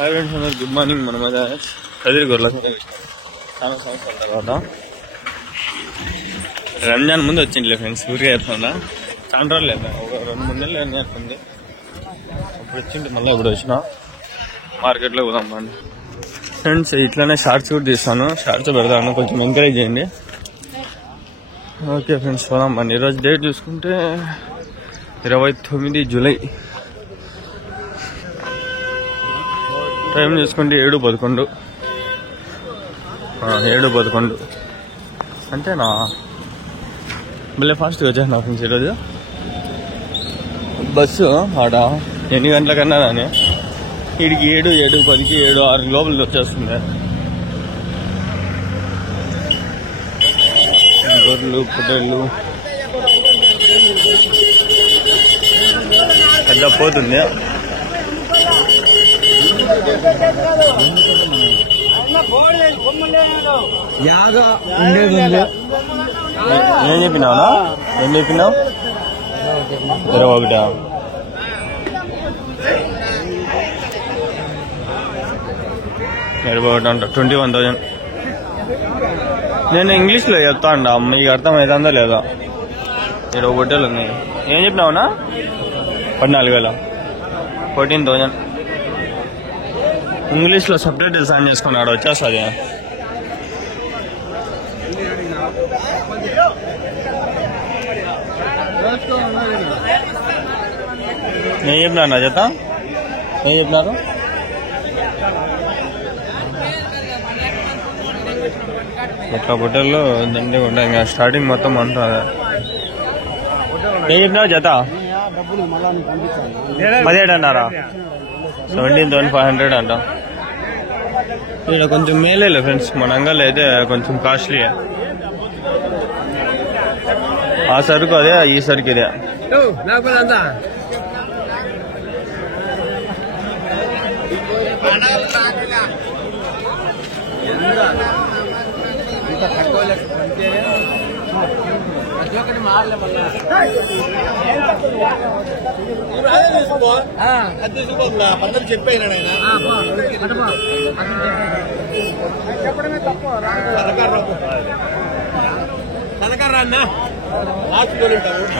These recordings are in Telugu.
హాయ్ ఫ్రెండ్స్ అందరు గుడ్ మార్నింగ్. మనం అయితే కదిరి గొర్రెల చాలా సంవత్సరాల తర్వాత రంజాన్ ముందు వచ్చిందిలే ఫ్రెండ్స్. ఊరికే చెప్తున్నా చాలా రోజులు లేదు, ఒక 2-3 నెలలు ఏం చేస్తుంది. అప్పుడు వచ్చింది మళ్ళీ ఇప్పుడు వచ్చిన మార్కెట్లో పోదాం అండి ఫ్రెండ్స్. ఇట్లానే షార్ట్స్ కూడా తీస్తాను, షార్ట్స్ పెడతాను, కొంచెం ఎంకరేజ్ చేయండి. ఓకే ఫ్రెండ్స్ పోదాం అండి. ఈరోజు డేట్ చూసుకుంటే 29 జూలై, టైం చూసుకుంటే 7:11. 7:11 అంటేనా మళ్ళీ ఫాస్ట్గా వచ్చేసిన ఫ్రెండ్స్. ఈరోజు బస్సు ఆడ ఎన్ని గంటలకన్నా కానీ వీడికి 7:10కి 7:06 లోపల వచ్చేస్తుంది. గొర్రెలు పొట్టేళ్ళు పెద్ద పోతుంది. ఏం చెప్పినావునా? ఏం చెప్పినావు? 21 అంట. 21,000. నేను ఇంగ్లీష్లో చెప్తా అంట, మీకు అర్థమవుతుందో లేదా? ఇక్కడ ఒక హోటల్ ఉంది. ఏం చెప్పినావునా? 14,000. 14,000 ఇంగ్లీష్లో సపరేట్ సైన్ చేసుకున్నాడు, వచ్చేస్తుంది. ఏం చెప్పినా జత? ఏం చెప్పినారు? ఇట్లా హోటల్లో దండిగా ఉంటాయి. ఇంకా స్టార్టింగ్ మొత్తం అంతా ఏం చెప్పినారు జత? 17 అన్నారా? 17,500 అంట. ఇక్కడ కొంచెం మేలేలే ఫ్రెండ్స్, మన అంగల్లో అయితే కొంచెం కాస్ట్లీ. ఆ సరుకు అదే, ఈ సరుకు ఇదే.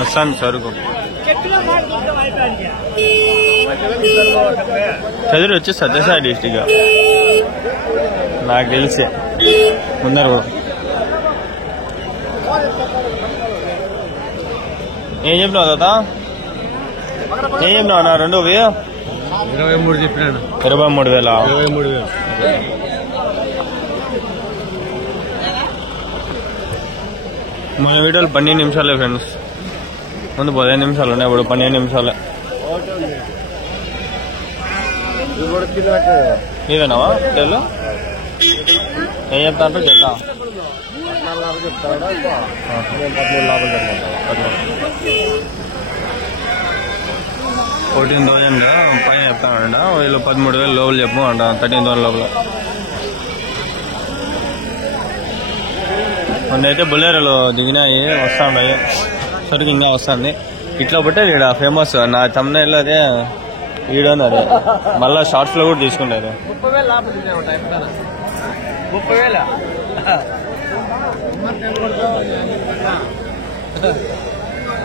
వస్తాను సరుకు. చదువు వచ్చి సత్యసాయి డిస్టిక్ నాకు తెలిసి ముందర కూడా. ఏం చెప్పినావు తాత? ఏం చెప్పినావు నా? 23 చెప్పినాను. 23,000. 23,000. మన వీడియోలు 12 నిమిషాలే ఫ్రెండ్స్. ముందు 15 నిమిషాలు ఉన్నాయి, ఇప్పుడు 12 నిమిషాలే. నీవేనావా హోటల్? ఏం చెప్తా అంటే చెప్తా 14,000 పైన చెప్తానంట. వీళ్ళు 13,000 లోపల చెప్పు అంట. 13,000 లోపల. మొన్నైతే బుల్లెరోలు దిగినాయి, వస్తాయి సరికి ఇంకా వస్తుంది. ఇట్లా పుట్టే ఈడ ఫేమస్. నా తమ్ముళ్ళు అదే ఈడోని అదే మళ్ళా షార్ట్స్ లో కూడా తీసుకుంటారు.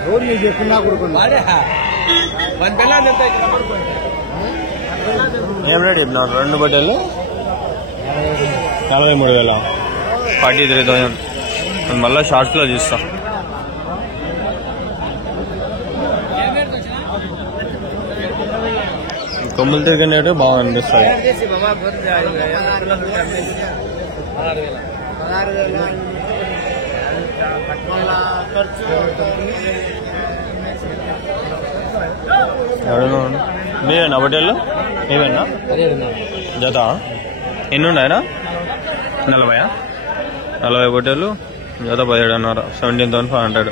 30,000 ఏం రేట్ చెప్పినారు? 2 బట్టలు 43,000. 43,000. మళ్ళీ షార్ట్స్ లో తీస్తా. కొమ్ములు తిరిగినట్టు బాగా అనిపిస్తుంది. ఎవడన్నా మీరేనా హోటల్లో? మీవేనా జత? ఎన్ని ఉన్నాయనా? 40 హోటళ్ళు జత 17,500. 17,500.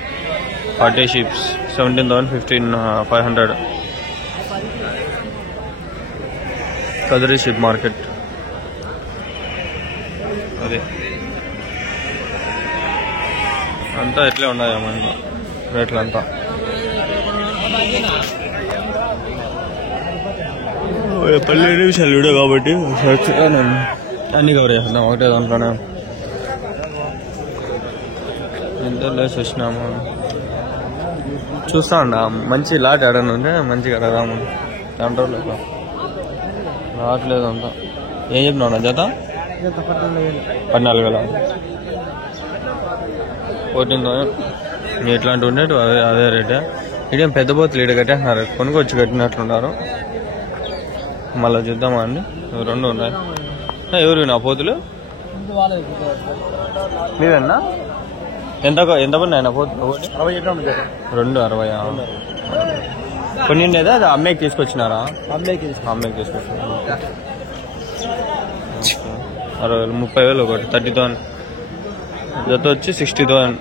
40 షీప్స్ 17,500. కదిరి షీప్ మార్కెట్ అదే అంతా ఎట్లే ఉన్నాయి మన రేట్లంతా. 12 నిమిషాలు వీడియో కాబట్టి నేను అన్ని కవర్ చేస్తున్నాం ఒకటే దాంట్లోనే. ఎంత లేసి వచ్చినాము చూస్తా ఉండ మంచి లాట్ ఆడను ఉంటే మంచిగా అడగదాము దాంట్లో రావట్లేదు అంతా. ఏం చెప్పినావు జత 14,000 14,000 ఎట్లాంటి ఉండేటు అదే రేటే. ఇదేం పెద్ద పోతులు ఈడ కట్టేస్తున్నారు కొనుక్కొచ్చి కట్టినట్లున్నారు. మళ్ళీ చూద్దామా అండి. 2 ఉన్నాయి. ఎవరు నా పోతులు మీవేనా? ఎంత పడినాయి నా పోతులు? 260 కొన్ని ఉండేదా అది అమ్మాయికి తీసుకొచ్చినారా? అమ్మాయికి తీసుకొచ్చినారా? 30,000 ఒకటి 30,000 జత వచ్చి 60,000.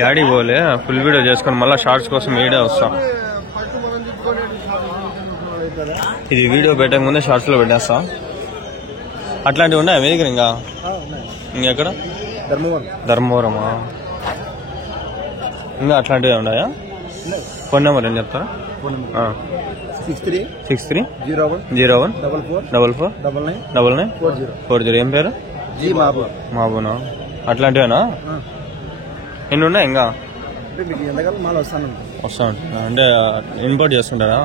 యాడికి పోలే ఫుల్ వీడియో చేసుకొని మళ్ళీ షార్ట్స్ కోసం వీడియో వస్తాం. ఇది వీడియో పెట్టక ముందే షార్ట్స్ లో పెట్టేస్తా. అట్లాంటివి ఉన్నాయా మీ దగ్గర? ఇంకెక్కడ? ధర్మవరమా? ఇంకా అట్లాంటివి ఉన్నాయా? ఫోన్ నెంబర్ ఏం చెప్తారా? 630144449940. ఏం పేరు? మాబునా? అట్లాంటివేనా? ఎన్ని ఉన్నాయి ఇంకా? వస్తా ఉంటా అంటే ఇంపోర్ట్ చేసుకుంటారా?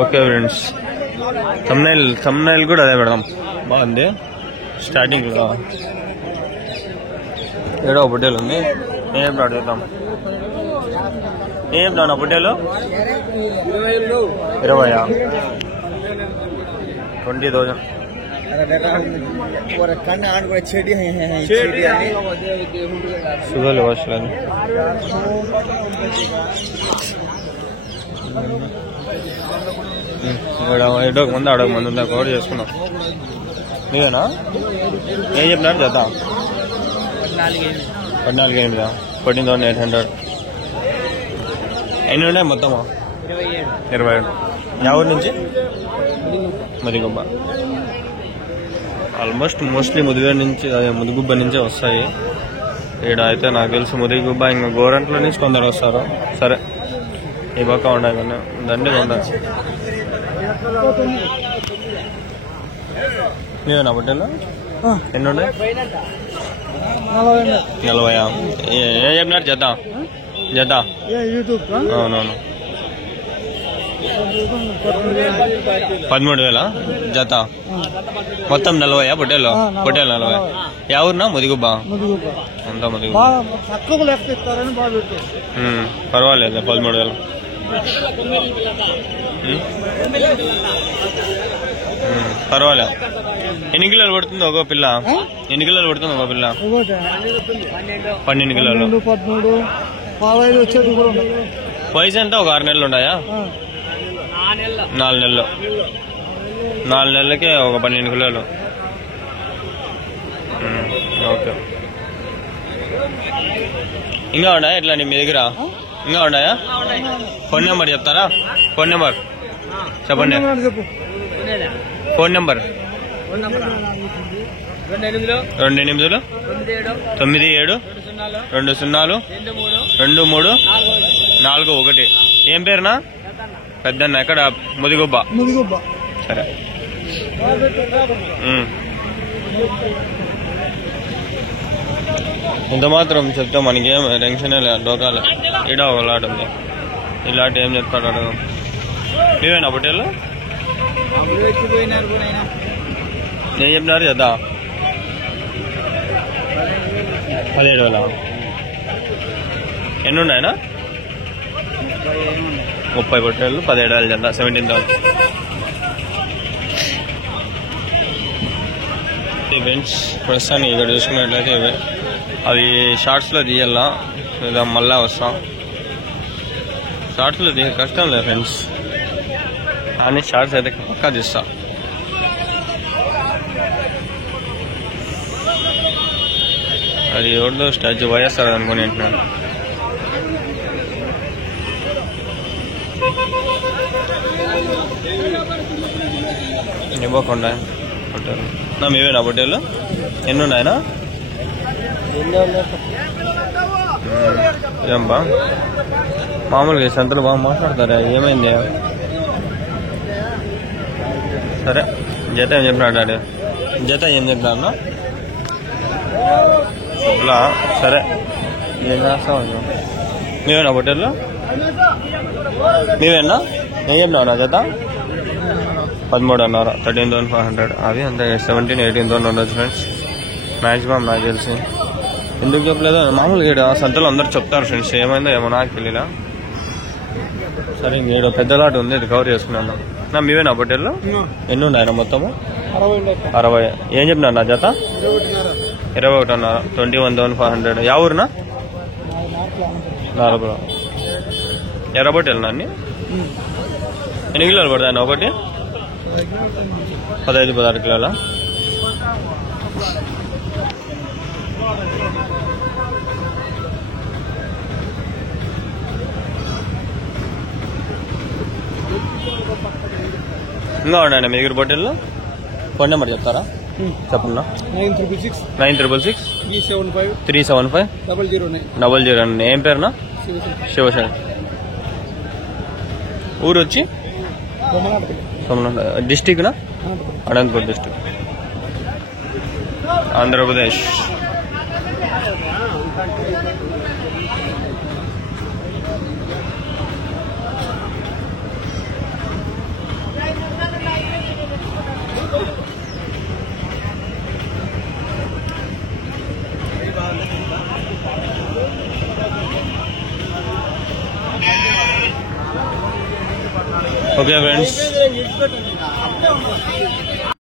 ఓకే ఫ్రెండ్స్, thumbnail కూడా అదే పెడదాం. బాగుంది. స్టార్టింగ్ ఏడో పొట్టేలు ఉంది. ఏం చెప్పినాడు చూద్దాం. ఏం చెప్పినావు నా పొట్టేలు? 20,000 20,000. సుధాలు వాసులు ఎడో మంది అడగ మంది ఉందా కవర్ చేసుకున్నాం. మీదేనా? ఏం చెప్పినారు జత? 14,800. 14,800. ఎన్ని ఉన్నాయి మొత్తమా? 27. ఎవరి నుంచి? ముదిగుబ్బ. ఆల్మోస్ట్ మోస్ట్లీ ముదిగడ నుంచి అదే ముదిగుబ్బ నుంచే వస్తాయి. ఇక్కడ అయితే నాకు తెలుసు ముదిగుబ్బ ఇంకా గోరంట్ల నుంచి కొందరు వస్తారు. సరే ఈ పక్క ఉండాలి కానీ దండిగా ఉండాలి. నీవేనా బట్టలు? ఎన్ని ఉన్నాయి? 40. ఏం చెప్పినారు జత? అవునవును 13,000 జత. మొత్తం 40 పొట్టేలు? 40. ఎవరున్నా? ముదిగుబ్బ. అంతా ముదిగుబ్బ. పర్వాలేదు 13,000. పర్వాలేదు. ఎన్ని కిలోలు పడుతుంది ఒక పిల్ల? 12 కిలోలు. వయసు ఎంత? ఒక 6 నెలలు ఉన్నాయా? 4 నెలలు. 4 నెలలకే ఒక 12 కిలోలు. ఓకే. ఇంకా ఉన్నాయా ఇట్లాంటి మీ దగ్గర? ఇంకా ఉన్నాయా? ఫోన్ నెంబర్ చెప్తారా? ఫోన్ నెంబర్ చెప్పండి. Phone number 297202341. ఏం పేరునా? పెద్దన్న. ఎక్కడ? ముదిగుబ్బ. సరే. ఇంత మాత్రం చెప్తే మనకేం టెన్షన్ లేదు. డోకాలే ఈడ ఒక లాట్ ఉంది. ఈ లాట్ ఏం చెప్తాడు అడగం. నీవేనా పొట్టేళ్ళు? ఏం చెప్పినారు జత? 17,000. ఎన్ని ఉన్నాయనా? 30 పొట్టేళ్ళు 17,000 జత. 17,000. ఈవెంట్స్ ప్రస్తుతానికి ఇక్కడ చూసుకున్నట్లయితే ఇవే. అవి షార్ట్స్లో తీయాలా లేదా మళ్ళా వస్తాం. షార్ట్స్లో తీయ కష్టం లేదు ఫ్రెండ్స్, కానీ షార్ట్స్ అయితే పక్కా తీస్తా. అది ఎవరిదో స్టాచ్యూ వైఎస్ఆర్ అనుకుని అంటున్నాను. ఇవ్వకుండా హోటల్ నా మీవేనా హోటల్ ఎన్ని ఉన్నాయనా ఏం బా మామూలుగా సంతలు బాగా మాట్లాడతారా ఏమైంది సరే జత ఏం చెప్పినాడు డాడీ జత ఏం చెప్పినా ఇలా సరే ఏం చేస్తావు మీవేనా హోటల్లో మీవేనా ఏం చెప్పినావు జత 13 అన్నారు 13,500 అది అంతే 17-18 ఉండొచ్చు ఫ్రెండ్స్ మ్యాక్సిమం నాకు తెలిసి ఎందుకు చెప్పలేదు మామూలుగా ఇక్కడ సంతలో అందరు చెప్తారు ఫ్రెండ్స్ ఏమైందో ఏమో నాకు తెలియదా సరే ఇంకేదో పెద్ద లాట్ ఉంది ఇది కవర్ చేసుకున్నాను నా మీవేనా హోటల్లో ఎన్ని ఉన్నాయన్నా మొత్తము 60 ఏం చెప్పినారు నా జత 21 అన్నారు 21,500 యా ఊరునా నాలుగు ఎర్రబొట్టెలు నాన్ని ఎన్ని కిలోలు పడతాయన్న ఒకటి 15-16 కిలోల ఇంకా ఉన్నాయండి మీ దగ్గర బొట్టెల్లో ఫోన్ నెంబర్ చెప్తారా చెప్పండి 966 375 009 ఏం పేరునా శివశంకర్ ఊరు వచ్చి డిస్టిక్ నా Anantapur district Andhra Pradesh okay friends